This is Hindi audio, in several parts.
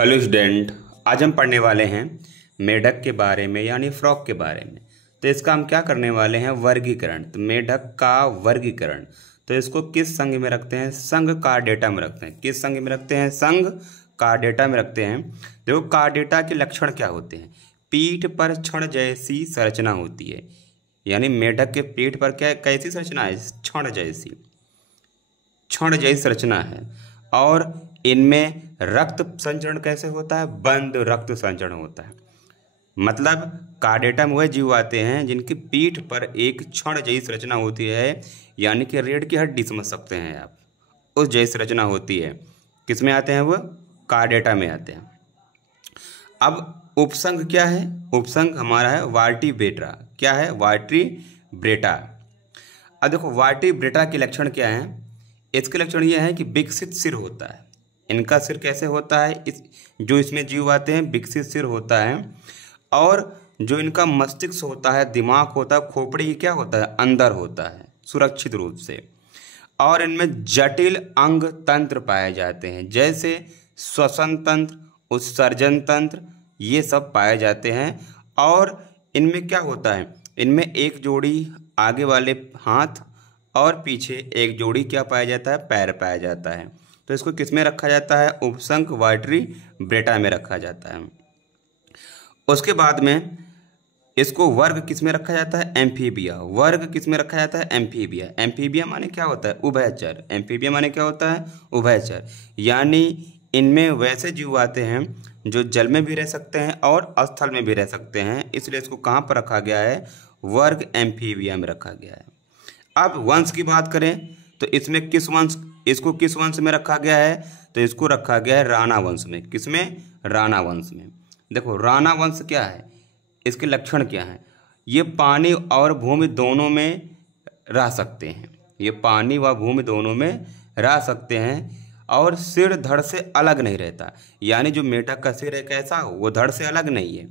हेलो स्टूडेंट, आज हम पढ़ने वाले हैं मेढक के बारे में यानी फ्रॉग के बारे में। तो इसका हम क्या करने वाले हैं, वर्गीकरण। तो मेढक का वर्गीकरण, तो इसको किस संघ में रखते हैं, संघ कार्डेटा में रखते हैं। किस संघ में रखते हैं, संघ कार्डेटा में रखते हैं। देखो कार्डेटा के लक्षण क्या होते हैं, पीठ पर छड़ जैसी संरचना होती है, यानी मेढक के पीठ पर क्या कैसी संरचना है, छड़ जैसी संरचना है। और इनमें रक्त संचरण कैसे होता है, बंद रक्त संचरण होता है। मतलब कार्डेटा में वह जीव आते हैं जिनकी पीठ पर एक छड़ जैसी संरचना होती है, यानी कि रीढ़ की हड्डी समझ सकते हैं आप, उस जैसी संरचना होती है। किस में आते हैं, वह कार्डेटा में आते हैं। अब उपसंघ क्या है, उपसंघ हमारा है वर्टिब्रेटा। क्या है, वर्टिब्रेटा। अब देखो वर्टिब्रेटा के लक्षण क्या हैं, इसके लक्षण ये है कि विकसित सिर होता है। इनका सिर कैसे होता है, जो इसमें जीव आते हैं विकसित सिर होता है। और जो इनका मस्तिष्क होता है, दिमाग होता है, खोपड़ी की क्या होता है, अंदर होता है सुरक्षित रूप से। और इनमें जटिल अंग तंत्र पाए जाते हैं, जैसे श्वसन तंत्र, उत्सर्जन तंत्र, ये सब पाए जाते हैं। और इनमें क्या होता है, इनमें एक जोड़ी आगे वाले हाथ और पीछे एक जोड़ी क्या पाया जाता है, पैर पाया जाता है। तो इसको किस में रखा जाता है, उपसंघ वर्टिब्रेटा में रखा जाता है। उसके बाद में इसको वर्ग किस में रखा जाता है, एम्फीबिया। वर्ग किस में रखा जाता है, एम्फीबिया। एम्फीबिया माने क्या होता है, उभयचर। एम्फीबिया माने क्या होता है, उभयचर। यानी इनमें वैसे जीव आते हैं जो जल में भी रह सकते हैं और स्थल में भी रह सकते हैं, इसलिए इसको कहाँ पर रखा गया है, वर्ग एम्फीबिया में रखा गया है। अब वंश की बात करें तो इसमें किस वंश, इसको किस वंश में रखा गया है, तो इसको रखा गया है राणा वंश में। किसमें, राणा वंश में। देखो राणा वंश क्या है, इसके लक्षण क्या हैं, ये पानी और भूमि दोनों में रह सकते हैं। ये पानी व भूमि दोनों में रह सकते हैं। और सिर धड़ से अलग नहीं रहता, यानी जो मेढक का सिर है कैसा हो, वो धड़ से अलग नहीं है।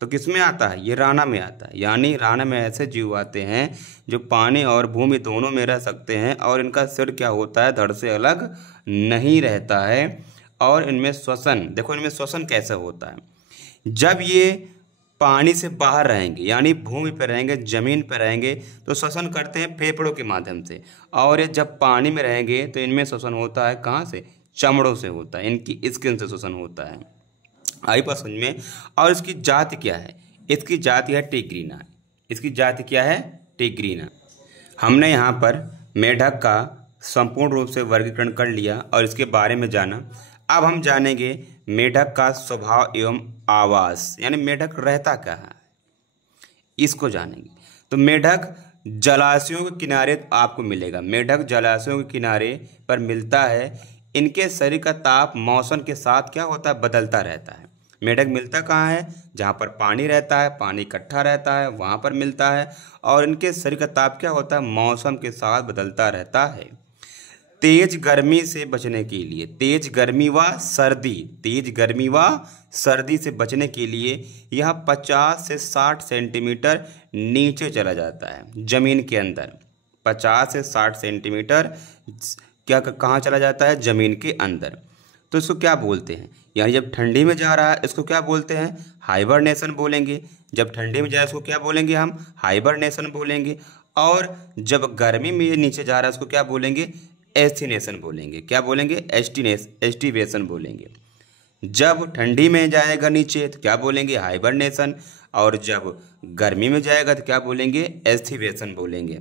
तो किस में आता है, ये राणा में आता है। यानी राणा में ऐसे जीव आते हैं जो पानी और भूमि दोनों में रह सकते हैं, और इनका सिर क्या होता है, धड़ से अलग नहीं रहता है। और इनमें श्वसन, देखो इनमें श्वसन कैसे होता है, जब ये पानी से बाहर रहेंगे यानी भूमि पर रहेंगे, जमीन पर रहेंगे, तो श्वसन करते हैं फेफड़ों के माध्यम से। और ये जब पानी में रहेंगे तो इनमें श्वसन होता है कहाँ से, चमड़ों से होता है, इनकी स्किन से श्वसन होता है। आई बात समझ में। और इसकी जाति क्या है, इसकी जाति है टिग्रीना। इसकी जाति क्या है, टिग्रीना। हमने यहाँ पर मेढक का संपूर्ण रूप से वर्गीकरण कर लिया और इसके बारे में जाना। अब हम जानेंगे मेढक का स्वभाव एवं आवास, यानी मेढक रहता क्या है, इसको जानेंगे। तो मेढक जलाशयों के किनारे आपको मिलेगा, मेढक जलाशयों के किनारे पर मिलता है। इनके शरीर का ताप मौसम के साथ क्या होता है, बदलता रहता है। मेढक मिलता कहाँ है, जहाँ पर पानी रहता है, पानी इकट्ठा रहता है, वहाँ पर मिलता है। और इनके शरीर का ताप क्या होता है, मौसम के साथ बदलता रहता है। तेज गर्मी से बचने के लिए, तेज गर्मी व सर्दी से बचने के लिए यह 50 से 60 सेंटीमीटर नीचे चला जाता है जमीन के अंदर। 50 से 60 सेंटीमीटर क्या कहाँ चला जाता है, जमीन के अंदर। तो इसको क्या बोलते हैं, यानी जब ठंडी में जा रहा है इसको क्या बोलते हैं, हाइबरनेशन बोलेंगे। जब ठंडी में जाए इसको क्या बोलेंगे, हम हाइबरनेशन बोलेंगे। और जब गर्मी में ये नीचे जा रहा है इसको क्या बोलेंगे, एस्टिनेशन बोलेंगे। क्या बोलेंगे, एस्टिवेशन बोलेंगे। जब ठंडी में जाएगा नीचे तो क्या बोलेंगे, हाइबरनेशन। और जब गर्मी में जाएगा तो क्या बोलेंगे, एस्टिवेशन बोलेंगे।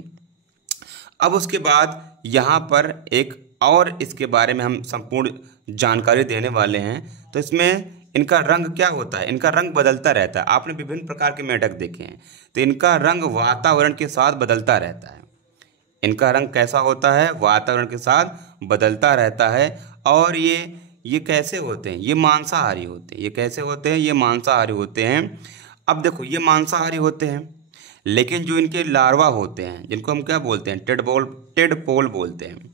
अब उसके बाद यहाँ पर एक और इसके बारे में हम संपूर्ण जानकारी देने वाले हैं। तो इसमें इनका रंग क्या होता है, इनका रंग बदलता रहता है। आपने विभिन्न प्रकार के मेढक देखे हैं, तो इनका रंग वातावरण के साथ बदलता रहता है। इनका रंग कैसा होता है, वातावरण के साथ बदलता रहता है। और ये कैसे होते हैं, ये मांसाहारी होते हैं। ये कैसे होते हैं, ये मांसाहारी होते हैं। अब देखो ये मांसाहारी होते हैं, लेकिन जो इनके लार्वा होते हैं, जिनको हम क्या बोलते हैं, टेडपोल बोलते हैं,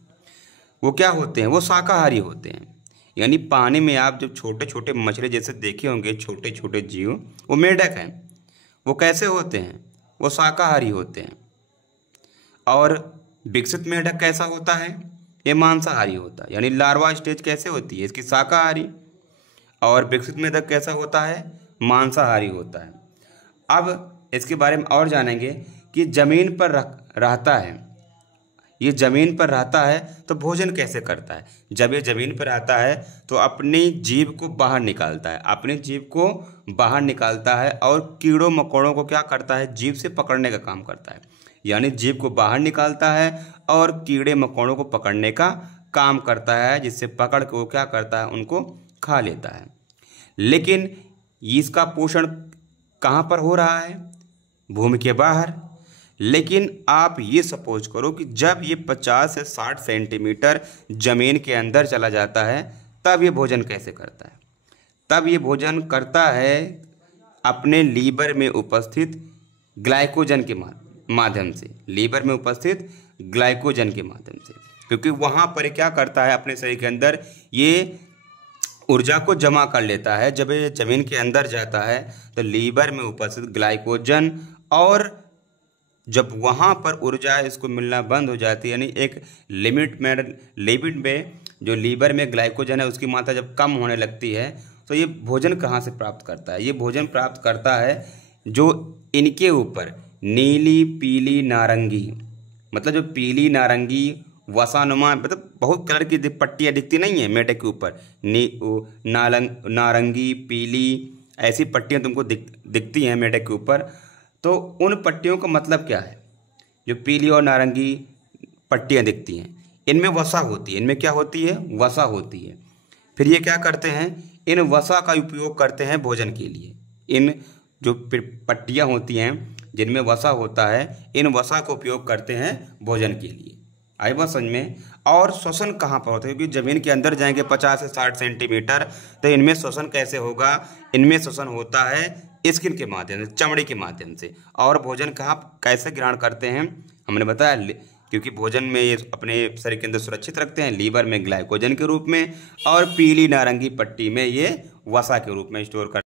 वो क्या होते हैं, वो शाकाहारी होते हैं। यानी पानी में आप जब छोटे छोटे मछली जैसे देखे होंगे, छोटे छोटे जीव, वो मेढक हैं। वो कैसे होते हैं, वो शाकाहारी होते हैं। और विकसित मेढक कैसा होता है, ये मांसाहारी होता है। यानी लार्वा स्टेज कैसे होती है इसकी, शाकाहारी। और विकसित मेढक कैसा होता है, मांसाहारी होता है। अब इसके बारे में और जानेंगे कि ज़मीन पर रहता है, ये ज़मीन पर रहता है तो भोजन कैसे करता है। जब ये ज़मीन पर आता है तो अपनी जीभ को बाहर निकालता है, अपनी जीभ को बाहर निकालता है और कीड़ों मकोड़ों को क्या करता है, जीभ से पकड़ने का काम करता है। यानी जीभ को बाहर निकालता है और कीड़े मकोड़ों को पकड़ने का काम करता है, जिससे पकड़ के वो क्या करता है, उनको खा लेता है। लेकिन इसका पोषण कहाँ पर हो रहा है, भूमि के बाहर। लेकिन आप ये सपोज करो कि जब ये 50 से 60 सेंटीमीटर ज़मीन के अंदर चला जाता है तब ये भोजन कैसे करता है। तब ये भोजन करता है अपने लीवर में उपस्थित ग्लाइकोजन के माध्यम से, लीवर में उपस्थित ग्लाइकोजन के माध्यम से, क्योंकि वहाँ पर क्या करता है, अपने शरीर के अंदर ये ऊर्जा को जमा कर लेता है। जब ये ज़मीन के अंदर जाता है तो लीवर में उपस्थित ग्लाइकोजन, और जब वहाँ पर ऊर्जा इसको मिलना बंद हो जाती है, यानी एक लिमिट में जो लीवर में ग्लाइकोजन है उसकी मात्रा जब कम होने लगती है, तो ये भोजन कहाँ से प्राप्त करता है, ये भोजन प्राप्त करता है जो इनके ऊपर नीली पीली नारंगी, मतलब जो पीली नारंगी वसानुमा, मतलब बहुत कलर की पट्टियाँ दिखती नहीं है मेढक के ऊपर, नारंगी पीली ऐसी पट्टियाँ तुमको दिखती हैं मेढक के ऊपर। तो उन पट्टियों का मतलब क्या है, जो पीली और नारंगी पट्टियाँ दिखती हैं इनमें वसा होती है, इनमें क्या होती है, वसा होती है। फिर ये क्या करते हैं, इन वसा का उपयोग करते हैं भोजन के लिए। इन जो पट्टियाँ होती हैं जिनमें वसा होता है, इन वसा का उपयोग करते हैं भोजन के लिए। आई बात समझ में। और श्वसन कहाँ पर होता है, क्योंकि ज़मीन के अंदर जाएंगे 50 से 60 सेंटीमीटर, तो इनमें श्वसन कैसे होगा, इनमें श्वसन होता है स्किन के माध्यम से, चमड़ी के माध्यम से। और भोजन कहाँ कैसे ग्रहण करते हैं, हमने बताया, क्योंकि भोजन में ये अपने शरीर के अंदर सुरक्षित रखते हैं, लीवर में ग्लाइकोजन के रूप में, और पीली नारंगी पट्टी में ये वसा के रूप में स्टोर कर